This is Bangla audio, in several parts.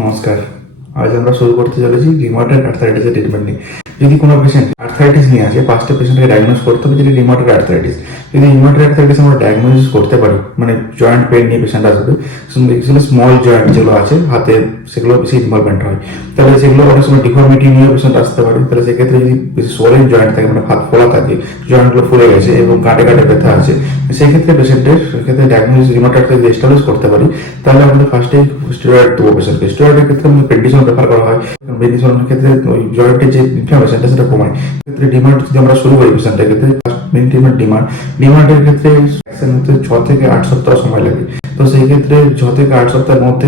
নমস্কার। আজ আমরা শুরু করতে চলেছি রিমোটেড আর্থারাইটিসের ট্রিটমেন্ট নিয়ে। যদি কোনো পেশেন্ট আর্থারাইটিস নিয়ে আসে পাঁচটা পেশেন্টকে ডায়াগনোস করতে হবে যদি রিমোটেড আর্থারাইটিস যদি রিমোটেড আর্থারাইটিস আমরা ডায়াগনোসিস করতে পারি মানে জয়েন্ট পেন নিয়ে পেশেন্ট আসবে এক্সুয়ালি স্মল জয়েন্ট যেগুলো আছে, হাতে সেগুলো বেশি ইনভলভমেন্ট হয়। তাহলে সেগুলো অনেক সময় ডিফর্মিটি নিয়ে পেশেন্ট আসতে পারে। তাহলে সেক্ষেত্রে যদি বেশি সোরেন জয়েন্ট থাকে মানে হাত ফোলা থাকে জয়েন্টগুলো ফুলে গেছে এবং কাটে কাটে ব্যথা আছে, সেক্ষেত্রে পেশেন্টের সেক্ষেত্রে ডায়াগনোসিস রিমোট আর্থারাইটিস এস্টাবলিশ করতে পারি। তাহলে আমাদের ফার্স্টে স্টেরয়েড দেবো পেশেন্টকে স্টেরয়েডের ক্ষেত্রে প্রেডিসন রেফার করা হয়। প্রেডিসনের ক্ষেত্রে ওই জয়েন্টের যে ইনফ্লামেশনটা সেটা কমায় ক্ষেত্রে ডিমান্ড যদি আমরা শুরু করি পেশেন্টের ক্ষেত্রে ট্রিটমেন্ট ডিমান্ড ডিমান্ডের ক্ষেত্রে হতে ছ থেকে আট সপ্তাহ সময় লাগে। তো সেই ক্ষেত্রে ছ থেকে আট সপ্তাহের মধ্যে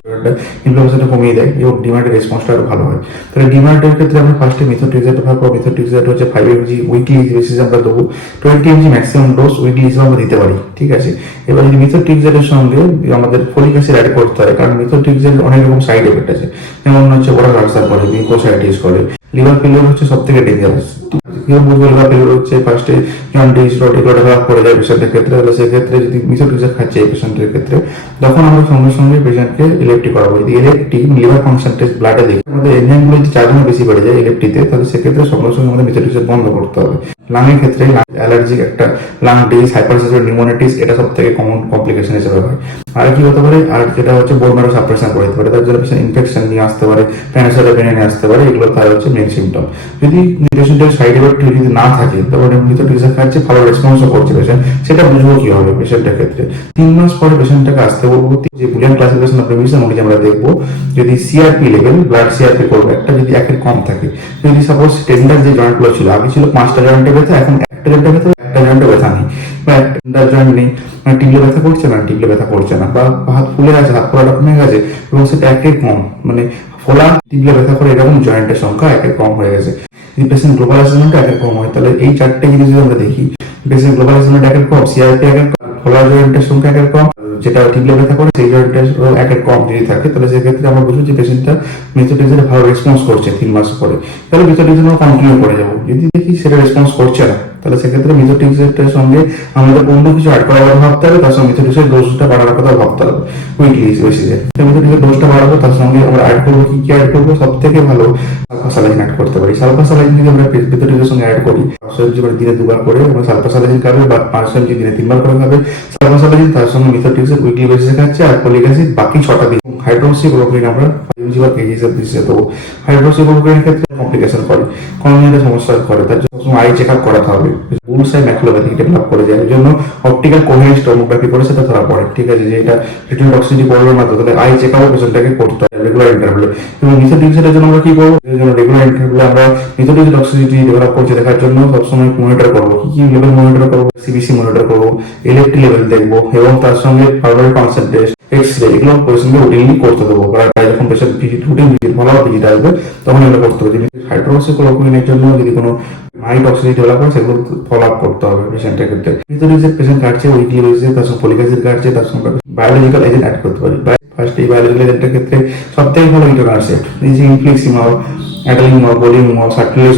ইনফ্লামেশনটা কমিয়ে দেয় এবং ডিমান্ডের রেসপন্সটা আরও ভালো হয়। তাহলে ডিমান্ডের ক্ষেত্রে আমরা ফার্স্টে মিথোট্রিক্সেট ব্যবহার করব। মিথোট্রিক্সেট হচ্ছে ফাইভ এমজি উইকলি বেসিস আমরা দেবো। Twenty MG maximum dose weekly হিসেবে আমরা দিতে পারি, ঠিক আছে? এবার যদি মিথোট্রিক্সেটের সঙ্গে আমাদের ফলিক অ্যাসিড অ্যাড করতে হয়, কারণ মিথোট্রিক্সেট অনেক রকম সাইড এফেক্ট আছে। যেমন হচ্ছে ওরা আলসার করে মিউকোসাইটিস করে। লিভার ফেলিওর হচ্ছে সব থেকে ডেঞ্জারাস কেউ বুঝবে লিভার ফেলিওর হচ্ছে ফার্স্টে জন্ডিস রড এগুলো করে যায় পেশেন্টের ক্ষেত্রে তাহলে সেক্ষেত্রে যদি মিথোট্রিক্সেট খাচ্ছে এই পেশেন্টের ক্ষেত্রে, তখন আমরা সঙ্গে সঙ্গে পেশেন্টকে ইলেকট্রি করাবো। যদি ইলেকট্রি লিভার ফাংশন টেস্ট ব্লাডে দেখি, আমাদের এনজাইমগুলো যদি চার বেশি বেড়ে যায় ইলেকট্রিতে তাহলে সেক্ষেত্রে সঙ্গে সঙ্গে আমাদের মিথোট্রিক্সেট বন্ধ করতে হবে। লাঙের ক্ষেত্রে অ্যালার্জিক একটা লাং ডিস হাইপারসেসিভ নিউমোনাইটিস এটা সব থেকে কমন কমপ্লিকেশন হিসেবে হয়। আর কি হতে পারে? আর যেটা হচ্ছে বোন ম্যারো সাপ্রেশন করে দিতে পারে। তার জন্য পেশেন্ট ইনফেকশন নিয়ে আসতে পারে প্যানাসাইডোপেনিয়া নিয়ে আসতে পারে, এগুলো তার হচ্ছে মেন সিমটম যদি পেশেন্টের সাইড এফেক্ট যদি না থাকে তারপরে মিথোট্রিক্সেট খাচ্ছে ভালো রেসপন্সও করছে পেশেন্ট সেটা বুঝব কি হবে পেশেন্টের ক্ষেত্রে। তিন মাস পরে পেশেন্টটাকে আসতে বলব। যে বুলিয়ান ক্লাসিফিকেশন অফ প্রিভিশন অনুযায়ী আমরা দেখব, যদি সিআরপি লেভেল ব্লাড সিআরপি করব, একটা যদি একের কম থাকে। যদি সাপোজ টেন্ডার যে জয়েন্টগুলো ছিল, আগে ছিল পাঁচটা জয়েন্টে ব্যথা, এখন একটা জয়েন্টে ব্যথা, একটা জয়েন্টে ব্যথা নেই। বা একটা জয়েন্ট নেই মানে টিকলে ব্যথা করছে না টিকলে ব্যথা করছে না, বা হাত ফুলে গেছে, হাত ফোলাটা কমে গেছে, এবং সেটা একের কম মানে ফোলা টিকলে ব্যথা করে এরকম জয়েন্টের সংখ্যা একের কম হয়ে গেছে। যদি পেশেন্ট গ্লোবাল অ্যাসেসমেন্ট একের কম হয়, তাহলে এই চারটে জিনিস যদি আমরা দেখি পেশেন্ট গ্লোবাল অ্যাসেসমেন্ট একের কম সিআরপি একের কম, ফোলা জয়েন্টের সংখ্যা একের কম যেটা ঠিক লেগে থাকে সেই রেটটাও এক এক কম যদি থাকে। তাহলে সেক্ষেত্রে আমরা বুঝব যে পেশেন্টটা মেথোডিক্সের ভালো রেসপন্স করছে তিন মাস পরে। তাহলে মেথোডিক্স আমরা কন্টিনিউ করে যাব। যদি দেখি সেটা রেসপন্স করছে না তাহলে সেক্ষেত্রে মিথোটিক্সের সঙ্গে আমাদের অন্য কিছু অ্যাড কথা ভাবতে হবে, তার সঙ্গে মিথোটিক্সের ডোজটা বাড়ানোর কথা ভাবতে হবে। উইকলি বেসিসে মিথোটিক্সের ডোজটা বাড়াবো, তার সঙ্গে আমরা অ্যাড করব, কি কি অ্যাড করব সব থেকে ভালো সালফা সালাইন অ্যাড করতে পারি। সালফা সালাইন যদি আমরা মিথোটিক্সের সঙ্গে অ্যাড করি, পাঁচশো এমজি দিনে দুবার করে, আমরা সালফা সালাইন খাবে বা পাঁচশো এমজি দিনে তিনবার করে খাবে। সালফা সালাইন তার সঙ্গে মিথোটিক্সের উইকলি বেসিসে খাচ্ছে, আর ফলিক অ্যাসিড বাকি ছটা দিন। হাইড্রোক্সি ক্লোরোকুইন আমরা ইউজি বা কেজি হিসেবে দিচ্ছে দেবো। হাইড্রোক্সি ক্লোরোকুইনের ক্ষেত্রে কমপ্লিকেশন করে কমিউনিটি সমস্যা করে, তার জন্য আই চেক আপ করাতে হবে। বুলসাই ম্যাকুলোপ্যাথি করে যায় এর জন্য অপটিক্যাল টোমোগ্রাফি করে সেটা ধরা পড়ে। ঠিক আছে, যে এটা রেটিনোটক্সিটি পড়ল না তাহলে আই চেক পেশেন্টটাকে করতে রেগুলার ইন্টারভেলে জন্য আমরা কি করব? জন্য রেগুলার ইন্টারভেলে আমরা টক্সিসিটি ডেভেলপ করছে, দেখার জন্য সবসময় মনিটর করব। কি কি লেভেল মনিটর করব? সিবিসি মনিটর করব লেভেল দেখব, এবং তার সঙ্গে ফাংশন টেস্ট এক্স রে এগুলো পেশেন্টকে রুটিনলি করতে দেবো। পেশেন্ট ভিজিট রুটিন ভিজিট ভালো ভিজিট আসবে তখন এগুলো করতে হবে যদি হাইড্রোক্সিক্লোরোকুইনের জন্য যদি কোনো মাইট টক্সিসিটি ডেভেলপ হয়, সেগুলো ফলো আপ করতে হবে পেশেন্টের ক্ষেত্রে। ভিতরে যে পেশেন্ট কাটছে উইকলি বেসিসে তার সঙ্গে ফলিক কাটছে, তার সঙ্গে বায়োলজিক্যাল এজেন্ট অ্যাড করতে পারি। ফার্স্ট এই বায়োলজিক্যাল এজেন্টের ক্ষেত্রে সব থেকে ভালো ইন্টারনার্সেট এই যে ইনফ্লিক্সিমাল অ্যাডালিংমল বলিংমল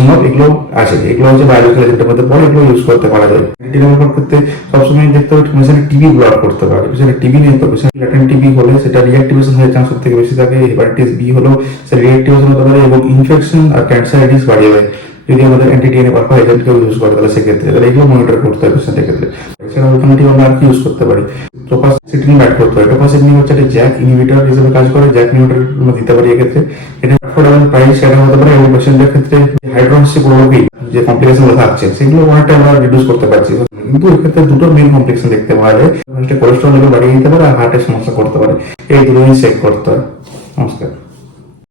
মল এগুলো আছে। এগুলো হচ্ছে বায়োলজিক্যাল এজেন্টের মধ্যে পড়ে এগুলো ইউজ করতে পারা যায়। অ্যান্টিডেভেলপের করতে সবসময় দেখতে হবে পেশেন্ট টিবি ব্লক করতে পারে পেশেন্ট টিবি নেই তো পেশেন্ট ল্যাটেন্ট টিবি হলে সেটা রিঅ্যাক্টিভেশন হয়ে চান্স থেকে বেশি থাকে। হেপাটাইটিস বি হলো সেটা রিঅ্যাক্টিভেশন হতে পারে এবং ইনফেকশন আর ক্যান্সারাইটিস বাড়িয়ে দেয়। যদি আমাদের অ্যান্টিডিএনএ পারফা এজেন্টকেও ইউজ করে, তাহলে সেক্ষেত্রে তাহলে এগুলো মনিটর করতে হবে পেশেন্টের ক্ষেত্রে এছাড়া অল্টারনেটিভ আমরা আর কি ইউজ করতে পারি? টোপাসিটিনিম অ্যাড করতে হয় টোপাসিটিনিম হচ্ছে একটা জ্যাক ইনহিবিটর হিসেবে কাজ করে জ্যাক ইনহিবিটর আমরা দিতে পারি এক্ষেত্রে। এটা অ্যাফোর্ডেবল প্রাইস সেটা হতে পারে এবং পেশেন্টের ক্ষেত্রে হাইড্রোক্সি ক্লোরোকুইন যে কমপ্লিকেশনগুলো থাকছে, সেগুলো অনেকটা আমরা রিডিউস করতে পারছি। কিন্তু এক্ষেত্রে দুটো মেন কমপ্লিকেশন দেখতে পাওয়া যায়। কোলেস্ট্রল লেভেল বাড়িয়ে দিতে পারে আর হার্টের সমস্যা করতে পারে। এই দুটো চেক করতে হয়। নমস্কার।